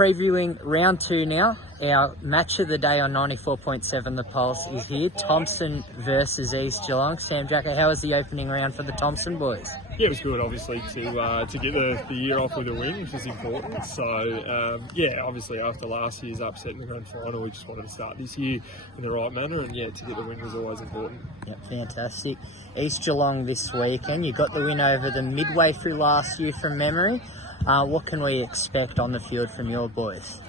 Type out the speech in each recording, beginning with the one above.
Previewing round 2 now. Our match of the day on 94.7 The Pulse is here. Thomson versus East Geelong. Sam Jacka, how was the opening round for the Thomson boys? Yeah, it was good, obviously, to get the year off with a win, which is important. So, obviously after last year's upset in the grand final, we just wanted to start this year in the right manner. And, to get the win was always important. Yep, fantastic. East Geelong this weekend. You got the win over them midway through last year from memory. What can we expect on the field from your boys?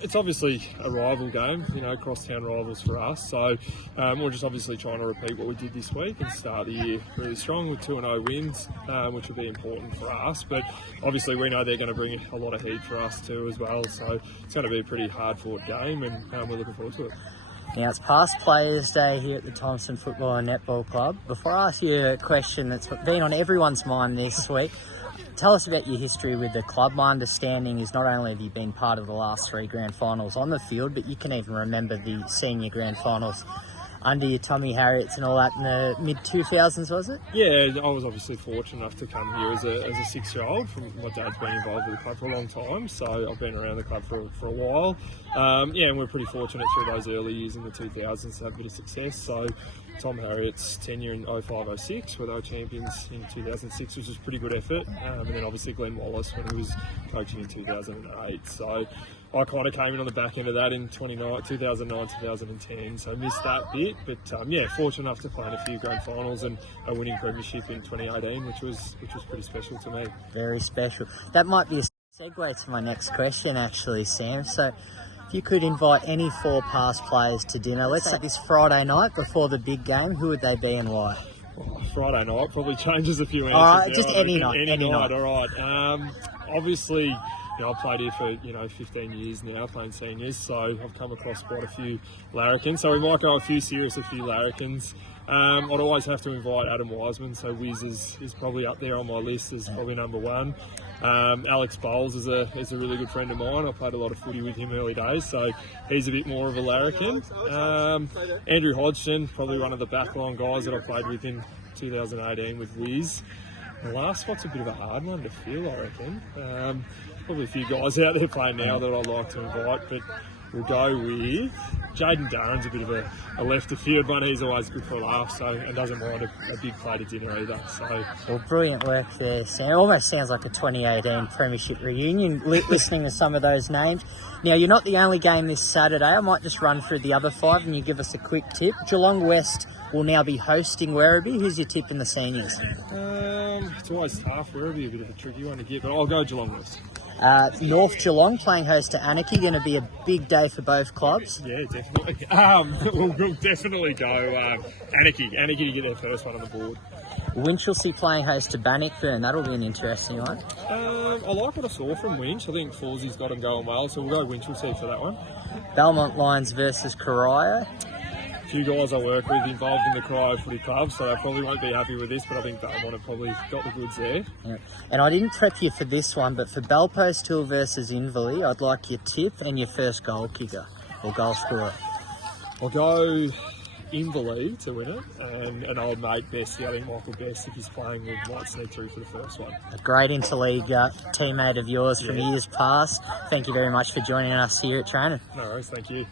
It's obviously a rival game, crosstown rivals for us. So we're just obviously trying to repeat what we did this week and start the year really strong with 2-0 wins, which will be important for us. But obviously we know they're going to bring a lot of heat for us too as well. So it's going to be a pretty hard-fought game, and we're looking forward to it. Now, it's past Players' Day here at the Thomson Football and Netball Club. Before I ask you a question that's been on everyone's mind this week, tell us about your history with the club. My understanding is not only have you been part of the last 3 grand finals on the field, but you can even remember the senior grand finals under your Tommy Harriets and all that in the mid-2000s, was it? Yeah, I was obviously fortunate enough to come here as a 6-year-old. My dad's been involved with the club for a long time, so I've been around the club for a while. And we're pretty fortunate through those early years in the 2000s to have a bit of success. So Tom Harriet's tenure in 05-06, where they were champions in 2006, which was a pretty good effort. And then obviously Glenn Wallace when he was coaching in 2008. So I kind of came in on the back end of that in 2009, 2010, so missed that bit. But fortunate enough to play in a few grand finals and a winning premiership in 2018, which was pretty special to me. Very special. That might be a segue to my next question, actually, Sam. So, if you could invite any 4 past players to dinner, let's say this Friday night before the big game, who would they be and why? Friday night probably changes a few answers. All right, just any night. Any night. All right. Obviously, I've played here for 15 years now, playing seniors, so I've come across quite a few larrikins. So we might go a few serious, a few larrikins. I'd always have to invite Adam Wiseman, so Wiz is probably up there on my list as probably number 1. Alex Bowles is a really good friend of mine. I played a lot of footy with him early days, so he's a bit more of a larrikin. Andrew Hodgson, probably one of the backline guys that I played with in 2018 with Wiz. The last spot's a bit of a hard one to fill, I reckon. Probably a few guys out there playing now that I'd like to invite, but we'll go with Jaden Darren's a bit of a left of field one. He's always good for a laugh, and doesn't mind a big plate of dinner either. So, well, brilliant work there, Sam. It almost sounds like a 2018 Premiership reunion, listening to some of those names. Now, you're not the only game this Saturday. I might just run through the other 5 and you give us a quick tip. Geelong West will now be hosting Werribee. Who's your tip in the seniors? It's always tough. Werribee a bit of a tricky one to get, but I'll go Geelong West. North Geelong playing host to Anarchy, going to be a big day for both clubs. Yeah, definitely. We'll definitely go Anarchy. Anarchy to get their first one on the board. Winchelsea playing host to Bannockburn. That'll be an interesting one. I like what I saw from Winch. I think Forzie's got them going well, so we'll go Winchelsea for that one. Belmont Lions versus Corio. A few guys I work with involved in the Corio Footy Club, so they probably won't be happy with this, but I think Belmont have probably got the goods there. Yeah. And I didn't prep you for this one, but for Belpost Hill versus Inverleigh, I'd like your tip and your first goal kicker or goal scorer. I'll go Inverleigh to win it, and an old mate, Bessie. I think Michael Best, if he's playing, might sneak through for the first one. A great interleague teammate of yours from years past. Thank you very much for joining us here at training. No worries, thank you.